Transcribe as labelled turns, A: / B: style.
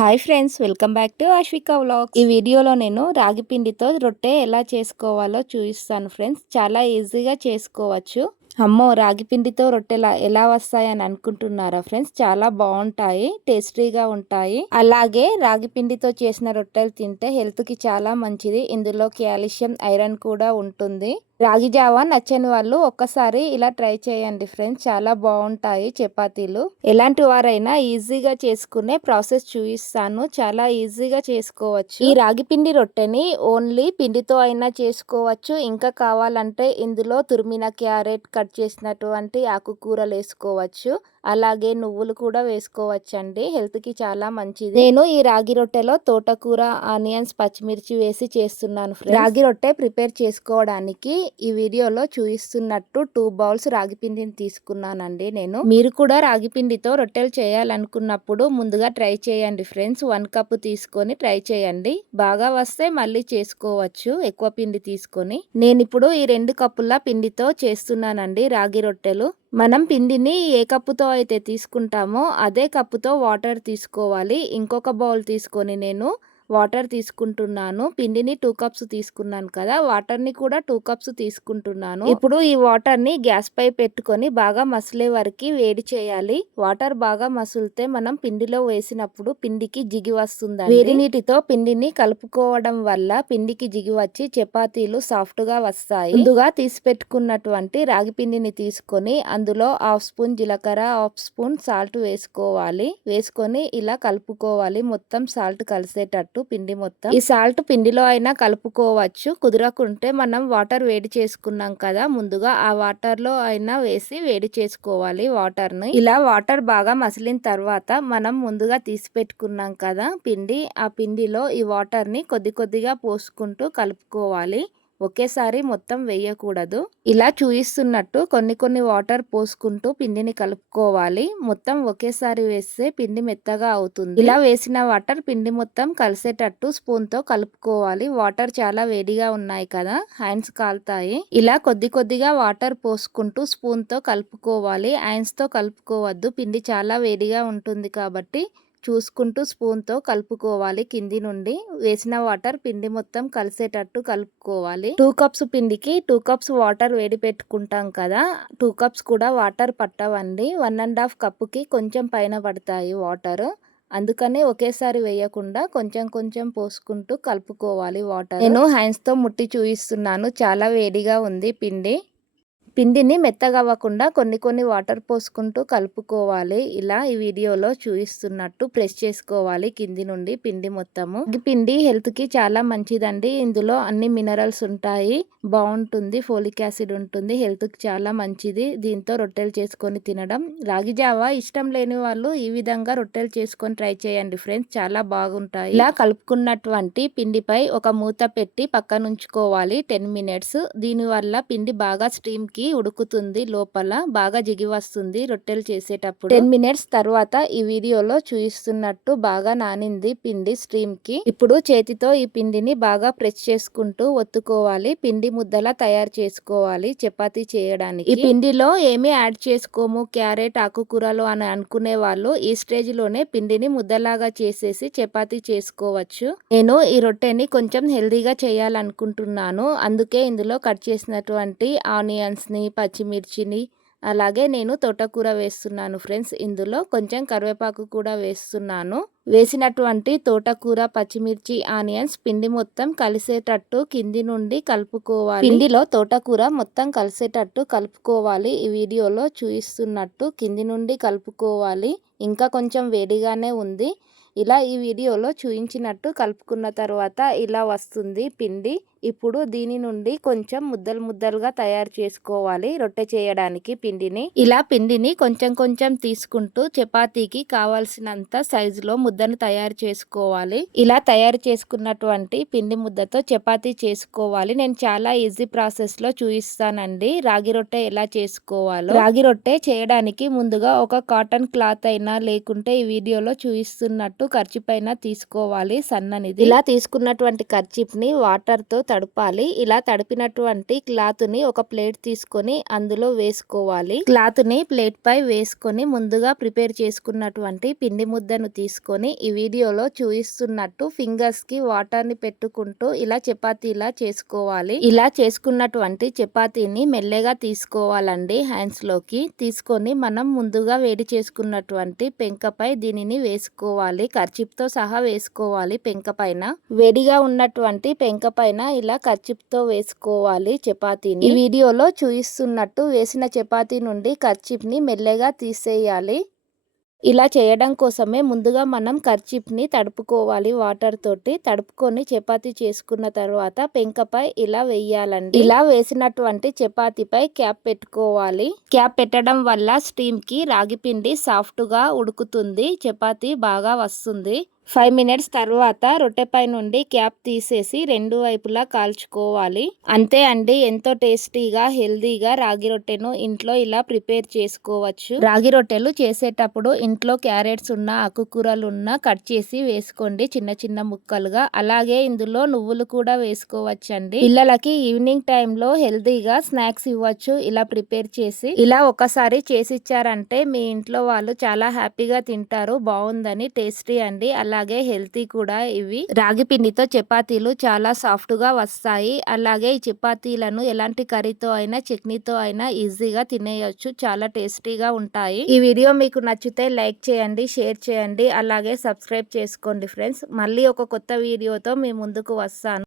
A: Hi friends welcome back to Ashwika vlog ఈ వీడియోలో నేను రాగి పిండితో రొట్టె ఎలా చేసుకోవాలో చూపిస్తాను ఫ్రెండ్స్. చాలా ఈజీగా చేసుకోవచ్చు. అమ్మో రాగి పిండితో రొట్టెలా ఎలా వస్తాయని అనుకుంటున్నారా ఫ్రెండ్స్? చాలా బాగుంటాయి టేస్టీగా ఉంటాయి. అలాగే రాగి పిండితో చేసిన రొట్టెలు తింటే హెల్త్కి చాలా మంచిది. ఇందులో కాల్షియం ఐరన్ కూడా ఉంటుంది. రాగి జావా నచ్చని వాళ్ళు ఒక్కసారి ఇలా ట్రై చేయండి ఫ్రెండ్స్. చాలా బాగుంటాయి చపాతీలు. ఎలాంటి వారైనా ఈజీగా చేసుకునే ప్రాసెస్ చూపిస్తాను. చాలా ఈజీగా చేసుకోవచ్చు. ఈ రాగి పిండి రొట్టెని ఓన్లీ పిండితో అయినా చేసుకోవచ్చు. ఇంకా కావాలంటే ఇందులో తురిమిన క్యారెట్ కట్ చేసినటువంటి ఆకుకూరలు వేసుకోవచ్చు. అలాగే నువ్వులు కూడా వేసుకోవచ్చండి. హెల్త్కి చాలా మంచిది. నేను ఈ రాగి రొట్టెలో తోటకూర ఆనియన్స్ పచ్చిమిర్చి వేసి చేస్తున్నాను రాగి రొట్టె ప్రిపేర్ చేసుకోవడానికి ఈ వీడియోలో చూపిస్తున్నట్టు టూ బౌల్స్ రాగి పిండిని తీసుకున్నానండి నేను. మీరు కూడా రాగి పిండితో రొట్టెలు చేయాలనుకున్నప్పుడు ముందుగా ట్రై చేయండి ఫ్రెండ్స్. వన్ కప్ తీసుకొని ట్రై చేయండి. బాగా వస్తే మళ్ళీ చేసుకోవచ్చు ఎక్కువ పిండి తీసుకొని. నేను ఇప్పుడు ఈ రెండు కప్పుల పిండితో చేస్తున్నానండి రాగి రొట్టెలు. మనం పిండిని ఏ కప్పుతో అయితే తీసుకుంటామో అదే కప్పుతో వాటర్ తీసుకోవాలి. ఇంకొక బౌల్ తీసుకొని నేను వాటర్ తీసుకుంటున్నాను. పిండిని టూ కప్స్ తీసుకున్నాను కదా వాటర్ని కూడా టూ కప్స్ తీసుకుంటున్నాను. ఇప్పుడు ఈ వాటర్ని గ్యాస్ పై పెట్టుకొని బాగా మసిలే వరకు వేడి చేయాలి. వాటర్ బాగా మసులితే మనం పిండిలో వేసినప్పుడు పిండికి జిగి వస్తుంది వేడి నీటితో పిండిని కలుపుకోవడం వల్ల పిండికి జిగి వచ్చి చపాతీలు సాఫ్ట్గా వస్తాయి. ముందుగా తీసి పెట్టుకున్నటువంటి రాగి పిండిని తీసుకొని అందులో హాఫ్ స్పూన్ జీలకర్ర హాఫ్ స్పూన్ సాల్ట్ వేసుకోవాలి. వేసుకొని ఇలా కలుపుకోవాలి. మొత్తం సాల్ట్ కలిసేటట్టు. పిండి మొత్తం. ఈ సాల్ట్ పిండిలో అయినా కలుపుకోవచ్చు. కుదరకుంటే మనం వాటర్ వేడి చేసుకున్నాం కదా ముందుగా ఆ వాటర్లో అయినా వేసి వేడి చేసుకోవాలి వాటర్ని. ఇలా వాటర్ బాగా మసిలిన తర్వాత మనం ముందుగా తీసి పెట్టుకున్నాం కదా పిండి ఆ పిండిలో ఈ వాటర్ని కొద్ది కొద్దిగా పోసుకుంటూ కలుపుకోవాలి. ఒకేసారి మొత్తం వేయకూడదు. ఇలా చూయిస్తున్నట్టు కొన్ని కొన్ని వాటర్ పోసుకుంటూ పిండిని కలుపుకోవాలి. మొత్తం ఒకేసారి వేస్తే పిండి మెత్తగా అవుతుంది. ఇలా వేసిన వాటర్ పిండి మొత్తం కలిసేటట్టు స్పూన్తో కలుపుకోవాలి. వాటర్ చాలా వేడిగా ఉన్నాయి కదా హ్యాండ్స్ కాలుతాయి. ఇలా కొద్ది కొద్దిగా వాటర్ పోసుకుంటూ స్పూన్తో కలుపుకోవాలి. హ్యాండ్స్తో కలుపుకోవద్దు. పిండి చాలా వేడిగా ఉంటుంది కాబట్టి చూసుకుంటూ స్పూన్తో కలుపుకోవాలి కింది నుండి. వేసిన వాటర్ పిండి మొత్తం కలిసేటట్టు కలుపుకోవాలి. టూ కప్స్ పిండికి టూ కప్స్ వాటర్ వేడి పెట్టుకుంటాం కదా టూ కప్స్ కూడా వాటర్ పట్టవండి. వన్ అండ్ హాఫ్ కప్పుకి కొంచెం పైన పడతాయి వాటర్. అందుకనే ఒకేసారి వేయకుండా కొంచెం కొంచెం పోసుకుంటూ కలుపుకోవాలి వాటర్. నేను హ్యాండ్స్తో ముట్టి చూపిస్తున్నాను. చాలా వేడిగా ఉంది పిండి. పిండిని మెత్తగవ్వకుండా కొన్ని కొన్ని వాటర్ పోసుకుంటూ కలుపుకోవాలి. ఇలా ఈ వీడియోలో చూపిస్తున్నట్టు ప్రెస్ చేసుకోవాలి కింది నుండి పిండి మొత్తము. ఈ పిండి హెల్త్కి చాలా మంచిదండి. ఇందులో అన్ని మినరల్స్ ఉంటాయి. బాగుంటుంది ఫోలిక్ యాసిడ్ ఉంటుంది. హెల్త్కి చాలా మంచిది. దీంతో రొట్టెలు చేసుకొని తినడం. రాగి జావా ఇష్టం లేని వాళ్ళు ఈ విధంగా రొట్టెలు చేసుకొని ట్రై చేయండి ఫ్రెండ్స్. చాలా బాగుంటాయి. ఇలా కలుపుకున్నటువంటి పిండిపై ఒక మూత పెట్టి పక్కనుంచుకోవాలి టెన్ మినిట్స్. దీని వల్ల పిండి బాగా స్టీమ్కి ఉడుకుతుంది లోపల బాగా జిగి వస్తుంది రొట్టెలు చేసేటప్పుడు. టెన్ మినిట్స్ తర్వాత ఈ వీడియోలో చూపిస్తున్నట్టు బాగా నానింది పిండి స్ట్రీమ్కి ఇప్పుడు చేతితో ఈ పిండిని బాగా ప్రెస్ చేసుకుంటూ ఒత్తుకోవాలి. పిండి ముద్దలా తయారు చేసుకోవాలి చపాతీ చేయడానికి. ఈ పిండిలో ఏమీ యాడ్ చేసుకోము? క్యారెట్ ఆకుకూరలు అని అనుకునే వాళ్ళు ఈ స్టేజ్లోనే పిండిని ముద్దలాగా చేసేసి చపాతీ చేసుకోవచ్చు. నేను ఈ రొట్టెని కొంచెం హెల్దీగా చేయాలనుకుంటున్నాను. అందుకే ఇందులో కట్ చేసినటువంటి ఆనియన్స్ ని పచ్చిమిర్చిని అలాగే నేను తోటకూర వేస్తున్నాను ఫ్రెండ్స్. ఇందులో కొంచెం కరివేపాకు కూడా వేస్తున్నాను. వేసినటువంటి తోటకూర పచ్చిమిర్చి ఆనియన్స్ పిండి మొత్తం కలిసేటట్టు కింది నుండి కలుపుకోవాలి. పిండిలో తోటకూర మొత్తం కలిసేటట్టు కలుపుకోవాలి. ఈ వీడియోలో చూపిస్తున్నట్టు కింది నుండి కలుపుకోవాలి. ఇంకా కొంచెం వేడిగానే ఉంది. ఇలా ఈ వీడియోలో చూపించినట్టు కలుపుకున్న తర్వాత ఇలా వస్తుంది పిండి. ఇప్పుడు దీని నుండి కొంచెం ముద్దలు ముద్దలుగా తయారు చేసుకోవాలి. రొట్టె చేయడానికి పిండిని. ఇలా పిండిని కొంచెం కొంచెం తీసుకుంటూ చపాతీకి కావాల్సినంత సైజులో ముద్దను తయారు చేసుకోవాలి. ఇలా తయారు చేసుకున్నటువంటి పిండి ముద్దతో చపాతీ చేసుకోవాలి. నేను చాలా ఈజీ ప్రాసెస్లో చూపిస్తానండి. రాగి రొట్టె ఎలా చేసుకోవాలో. రాగి రొట్టె చేయడానికి ముందుగా ఒక కాటన్ క్లాత్ అయినా లేకుంటే ఈ వీడియోలో చూపిస్తున్నట్టు ఖర్చు పైన తీసుకోవాలి సన్ననిది. ఇలా తీసుకున్నటువంటి ఖర్చిప్ని వాటర్తో తడపాలి. ఇలా తడిపినటువంటి క్లాత్ని ఒక ప్లేట్ తీసుకొని అందులో వేసుకోవాలి. క్లాత్ని ప్లేట్ పై వేసుకొని ముందుగా ప్రిపేర్ చేసుకున్నటువంటి పిండి ముద్దను తీసుకొని ఈ వీడియోలో చూపిస్తున్నట్టు ఫింగర్స్కి వాటర్ని పెట్టుకుంటూ ఇలా చపాతీలా చేసుకోవాలి. ఇలా చేసుకున్నటువంటి చపాతీని మెల్లగా తీసుకోవాలండి హ్యాండ్స్లోకి తీసుకొని మనం ముందుగా వేడి చేసుకున్నటువంటి పెంకపై దీనిని వేసుకోవాలి. కర్చిప్తో సహా వేసుకోవాలి పెంక పైన వేడిగా ఉన్నటువంటి పెంక పైన ఇలా కర్చిప్తో వేసుకోవాలి చపాతీని. ఈ వీడియోలో చూపిస్తున్నట్టు వేసిన చపాతీ నుండి కర్చిప్ని మెల్లగా తీసేయాలి. ఇలా చేయడం కోసమే ముందుగా మనం కర్చిప్ని తడుపుకోవాలి వాటర్ తోటి. తడుపుకొని చపాతీ చేసుకున్న తర్వాత పెంకపై ఇలా వేయాలండి. ఇలా వేసినటువంటి చపాతీపై క్యాప్ పెట్టుకోవాలి. క్యాప్ పెట్టడం వల్ల స్టీమ్కి రాగి పిండి సాఫ్ట్గా ఉడుకుతుంది. చపాతీ బాగా వస్తుంది. ఫైవ్ మినిట్స్ తర్వాత రొట్టెపై నుండి క్యాప్ తీసేసి రెండు వైపులా కాల్చుకోవాలి. అంతే అండి ఎంతో టేస్టీగా హెల్దీగా రాగి రొట్టెను ఇంట్లో ఇలా ప్రిపేర్ చేసుకోవచ్చు. రాగి రొట్టెలు చేసేటప్పుడు ఇంట్లో క్యారెట్స్ ఉన్న ఆకుకూరలు ఉన్న కట్ చేసి వేసుకోండి చిన్న చిన్న ముక్కలుగా. అలాగే ఇందులో నువ్వులు కూడా వేసుకోవచ్చండి. పిల్లలకి ఈవినింగ్ టైంలో హెల్దీగా స్నాక్స్ ఇవ్వచ్చు. ఇలా ప్రిపేర్ చేసి ఇలా ఒకసారి చేసి ఇచ్చారంటే మీ ఇంట్లో వాళ్ళు చాలా హ్యాపీగా తింటారు. బాగుందని టేస్టీ అండి. అలా అలాగే హెల్తీ కూడా ఇవి. రాగి పిండితో చపాతీలు చాలా సాఫ్ట్గా వస్తాయి. అలాగే ఈ చపాతీలను ఎలాంటి కర్రీతో అయినా చట్నీతో అయినా ఈజీగా తినేయొచ్చు. చాలా టేస్టీగా ఉంటాయి. ఈ వీడియో మీకు నచ్చితే లైక్ చేయండి షేర్ చేయండి. అలాగే సబ్స్క్రైబ్ చేసుకోండి ఫ్రెండ్స్. మళ్ళీ ఒక కొత్త వీడియోతో మీ ముందుకు వస్తాను.